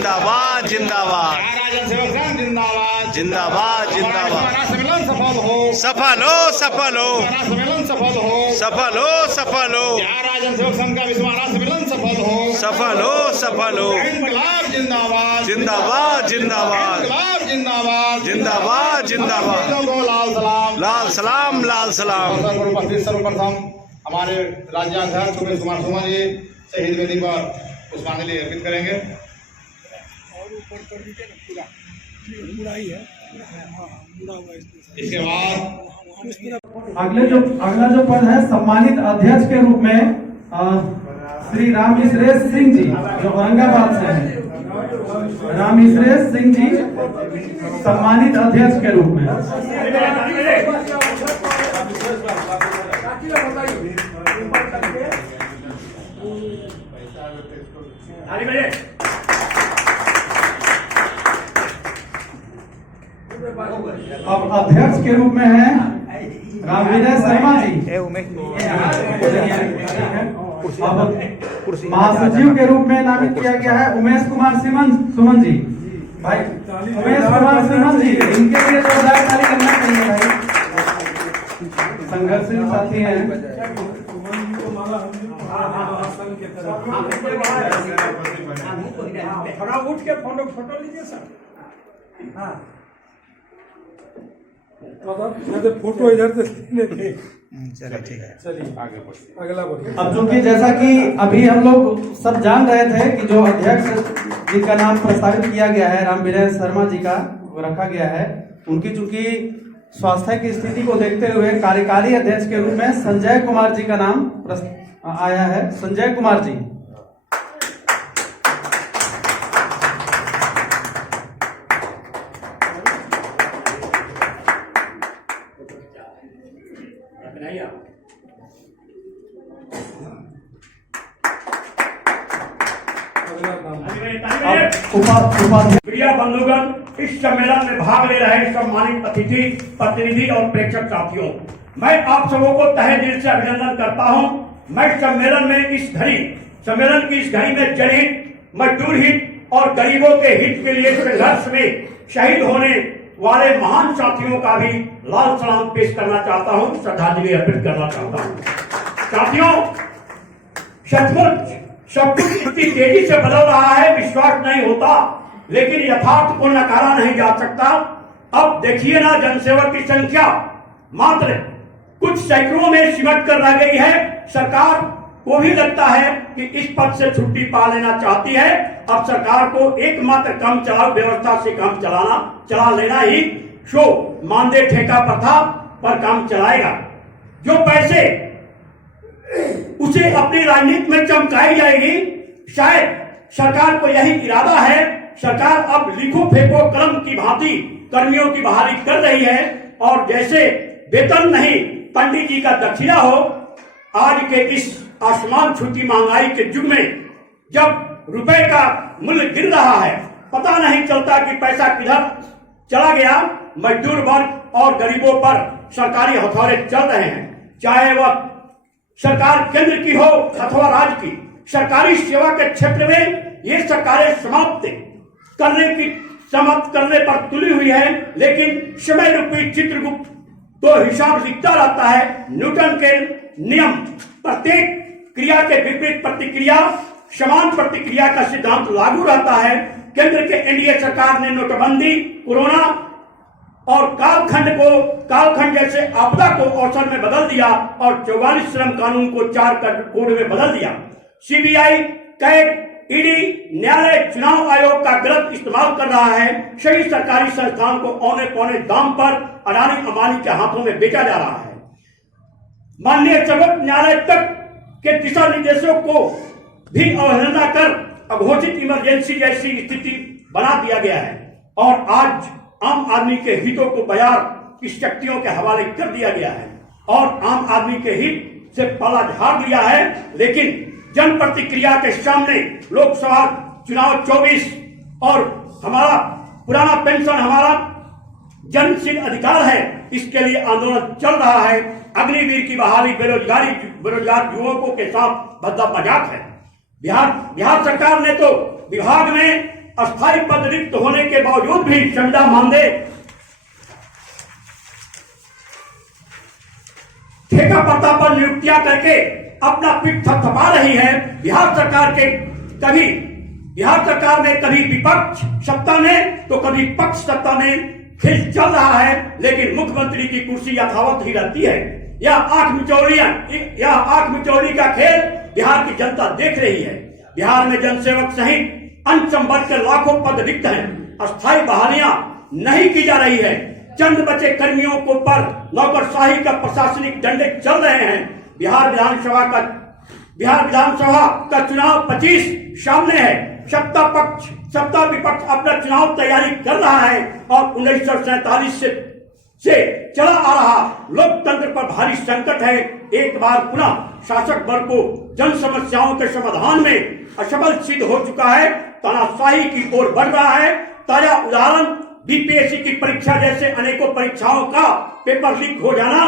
जिंदाबाद जिंदाबाद राजन सेवक संघ जिंदाबाद जिंदाबाद जिंदाबाद सम्मेलन सफल हो, सफल हो सफल हो सम्मेलन सफल हो, सफल हो सफल हो राजन सेवक संघ का विश्वास सम्मेलन सफल हो, सफल हो सफल हो इनकलाब जिंदाबाद, जिंदाबाद जिंदाबाद इनकलाब जिंदाबाद, जिंदाबाद जिंदाबाद लाल सलाम। लाल सलाम लाल सलाम। अवसर पर उपस्थित सर्वप्रथम हमारे राज्याध्यक्ष सुरेश कुमार सुमन जी शहीद वेदी पर पुष्पांजलि अर्पित करेंगे। इसके बाद अगला जो पद है सम्मानित अध्यक्ष के रूप में श्री राम ईश्वरेश सिंह जी जो औरंगाबाद से हैं, राम ईश्वरेश सिंह जी सम्मानित अध्यक्ष के रूप में। अब अध्यक्ष के रूप में है रामविजय शर्मा जी। अब महासचिव के रूप में नामित किया गया है उमेश कुमार सुमन जी। भाई उमेश कुमार सुमन जी, इनके लिए जोरदार ताली करना चाहिए भाई, संघर्षशील साथी हैं। उठ के फोटो लीजिए सर। हाँ फोटो इधर से चलिए ठीक है, चलिए आगे बढ़िए, अगला बढ़िए। अब चूंकि जैसा कि अभी हम लोग सब जान रहे थे कि जो अध्यक्ष जिनका नाम प्रस्तावित किया गया है रामविजय शर्मा जी का रखा गया है, उनकी चूंकि स्वास्थ्य की स्थिति को देखते हुए कार्यकारी अध्यक्ष के रूप में संजय कुमार जी का नाम आया है। संजय कुमार जी। प्रिय बंधुगण, इस सम्मेलन में भाग ले रहे सम्मानित अतिथि, प्रतिनिधि और प्रेक्षक साथियों, मैं आप सबों को तहे दिल से अभिनंदन करता हूं। मैं सम्मेलन की इस घड़ी में जनहित, मजदूर हित और गरीबों के हित के लिए संघर्ष में शहीद होने वाले महान साथियों का भी लाल सलाम पेश करना चाहता हूं, श्रद्धांजलि अर्पित करना चाहता हूं। साथियों, सचमुच सब कुछ इतनी तेजी से बदल रहा है, विश्वास नहीं होता, लेकिन यथार्थ को नकारा नहीं जा सकता। अब देखिए ना, जनसेवक की संख्या मात्र कुछ सैकड़ों में सिमट कर रह गई है। सरकार को भी लगता है कि इस पद से छुट्टी पा लेना चाहती है। अब सरकार को एकमात्र कम चलाओ व्यवस्था से काम चला लेना ही शो मानदेय ठेका प्रथा पर काम चलाएगा। जो पैसे उसे अपनी राजनीति में चमकाई जाएगी, शायद सरकार को यही इरादा है। सरकार अब लिखो फेंको कलम की भांति कर्मियों की बहाली कर रही है, और जैसे वेतन नहीं पंडित जी का दक्षिणा हो। आज के इस आसमान छूती महंगाई के युग में जब रुपए का मूल्य गिर रहा है, पता नहीं चलता कि पैसा किधर चला गया। मजदूर वर्ग और गरीबों पर सरकारी हथौड़े चल रहे हैं, चाहे वह सरकार केंद्र की हो अथवा राज्य की। सरकारी सेवा के क्षेत्र में ये सरकारें समाप्त करने पर तुली हुई है, लेकिन समय रूपी चित्रगुप्त तो हिसाब लिखता रहता है। न्यूटन के नियम, प्रत्येक क्रिया के विपरीत प्रतिक्रिया, समान प्रतिक्रिया का सिद्धांत लागू रहता है। केंद्र के एनडीए सरकार ने नोटबंदी, कोरोना और कालखंड जैसे आपदा को अवसर में बदल दिया और 44 श्रम कानून को 4 कोड में बदल दिया। सीबीआई, कैग, ईडी, न्यायालय, चुनाव आयोग का गलत इस्तेमाल कर रहा है। सभी सरकारी संस्थान को औने पौने दाम पर अडानी अंबानी के हाथों में बेचा जा रहा है। माननीय सर्वोच्च न्यायालय तक के दिशा निर्देशों को भी अवहेलना कर अघोषित इमरजेंसी जैसी स्थिति बना दिया गया है, और आज आम आदमी के हितों को बाजार की शक्तियों के हवाले कर दिया गया है और आम आदमी के हित से पाला झाड़ दिया है। लेकिन जन प्रतिक्रिया के सामने लोकसभा चुनाव 24 और हमारा पुराना पेंशन हमारा जनशील अधिकार है, इसके लिए आंदोलन चल रहा है। अग्निवीर की बहाली बेरोजगार युवकों के साथ बद्दा मजाक है। बिहार सरकार ने तो विभाग में अस्थायी पद रिक्त होने के बावजूद भी चंदा मानदेय ठेका पट्टा पर नियुक्तियां करके अपना पीठ थपथपा रही है। बिहार सरकार में कभी विपक्ष सत्ता में तो कभी पक्ष सत्ता में खेल चल रहा है, लेकिन मुख्यमंत्री की कुर्सी यथावत ही रहती है। यह आंख मिचौली का खेल बिहार की जनता देख रही है। बिहार में जनसेवक सहित अन्य संवर्ग के लाखों पद रिक्त हैं। अस्थायी बहालियां नहीं की जा रही है। चंद बचे कर्मियों को पर नौकरशाही का प्रशासनिक डंडे चल रहे हैं। बिहार विधानसभा का चुनाव 25 सामने है। सत्ता विपक्ष अपना चुनाव तैयारी कर रहा है और 1947 से चला आ रहा लोकतंत्र पर भारी संकट है। एक बार पुनः शासक वर्ग को जन समस्याओं के समाधान में असफल सिद्ध हो चुका है, तानाशाही की ओर बढ़ रहा है। ताजा उदाहरण बीपीएससी की परीक्षा जैसे अनेकों परीक्षाओं का पेपर लीक हो जाना,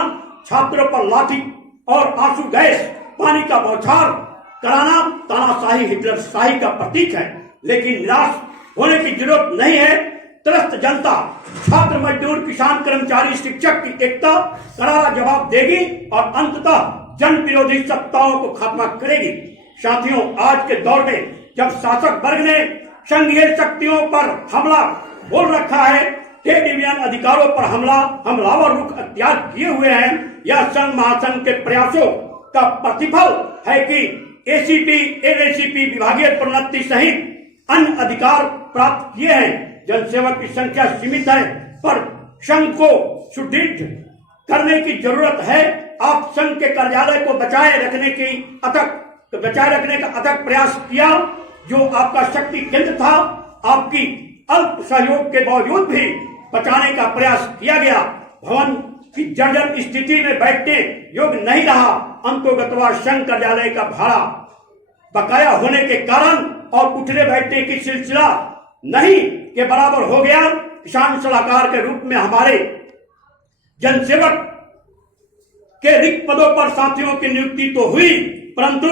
छात्रों पर लाठी और आंसू गैस पानी का बौछार कराना तानाशाही हिटलरशाही का प्रतीक है। लेकिन निराश होने की जरूरत नहीं है। त्रस्त जनता छात्र, मजदूर, किसान, कर्मचारी, शिक्षक की एकता करारा जवाब देगी और अंततः जन विरोधी सत्ताओं को खात्मा करेगी। साथियों, आज के दौर में जब शासक वर्ग ने संघीय शक्तियों पर हमला बोल रखा है, ट्रेड यूनियन अधिकारों पर हमलावर रुख अख्तियार किए हुए हैं, यह संघ महासंघ के प्रयासों का प्रतिफल है कि एसीपी, एनएसीपी, विभागीय प्रोन्नति सहित अन्य अधिकार प्राप्त किए हैं। जनसेवक की संख्या सीमित है, पर संघ को सुदृढ़ करने की जरूरत है। आप संघ के कार्यालय को बचाए रखने का अथक प्रयास किया, जो आपका शक्ति केंद्र था। आपकी अल्प सहयोग के बावजूद भी बचाने का प्रयास किया गया। भवन की जर्जर स्थिति में बैठने योग्य नहीं रहा। अंतोगतवा संघ कार्यालय का भाड़ा बकाया होने के कारण और उठने बैठने की सिलसिला नहीं के बराबर हो गया। किसान सलाहकार के रूप में हमारे जनसेवक के रिक्त पदों पर साथियों की नियुक्ति तो हुई, परंतु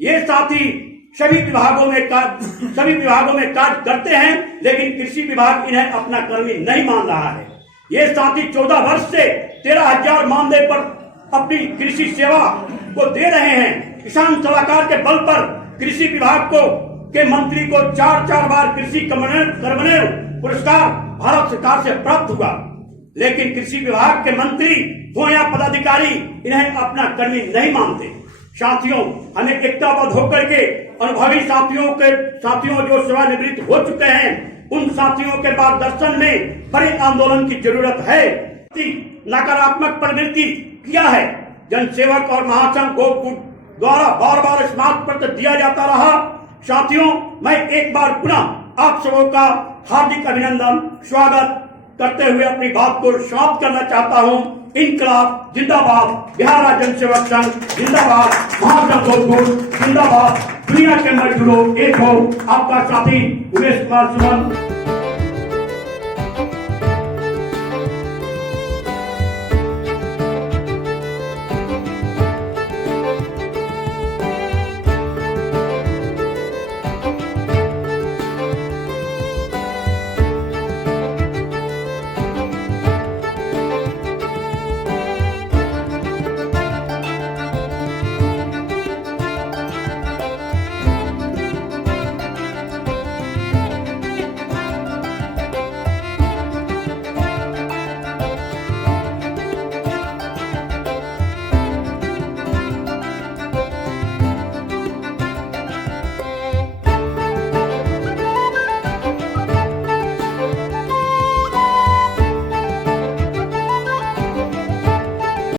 ये साथी सभी विभागों में कार्य करते हैं, लेकिन कृषि विभाग इन्हें अपना कर्मी नहीं मान रहा है। ये साथी 14 वर्ष से 13,000 मानदेय पर अपनी कृषि सेवा को दे रहे हैं। किसान सलाहकार के बल पर कृषि विभाग के मंत्री को 4 बार कृषि कर्मण्य पुरस्कार भारत सरकार से प्राप्त हुआ, लेकिन कृषि विभाग के मंत्री हो या पदाधिकारी इन्हें अपना कर्मी नहीं मानते। साथियों, हमें एकताबद्ध होकर के अनुभवी साथियों जो सेवानिवृत्त हो चुके हैं, उन साथियों के मार्गदर्शन में बड़े आंदोलन की जरूरत है। नकारात्मक प्रवृत्ति किया है। जनसेवक और महासंघ द्वारा बार स्मारक पत्र दिया जाता रहा। साथियों, मैं एक बार पुनः आप सबों का हार्दिक अभिनंदन स्वागत करते हुए अपनी बात को समाप्त करना चाहता हूं। इनकलाब जिंदाबाद, बिहार राज्य जनसेवक संघ जिंदाबाद, महासंघ गोरखपुर जिंदाबाद, दुनिया के मजदूरों एक हो। आपका साथी उमेश कुमार सुमन।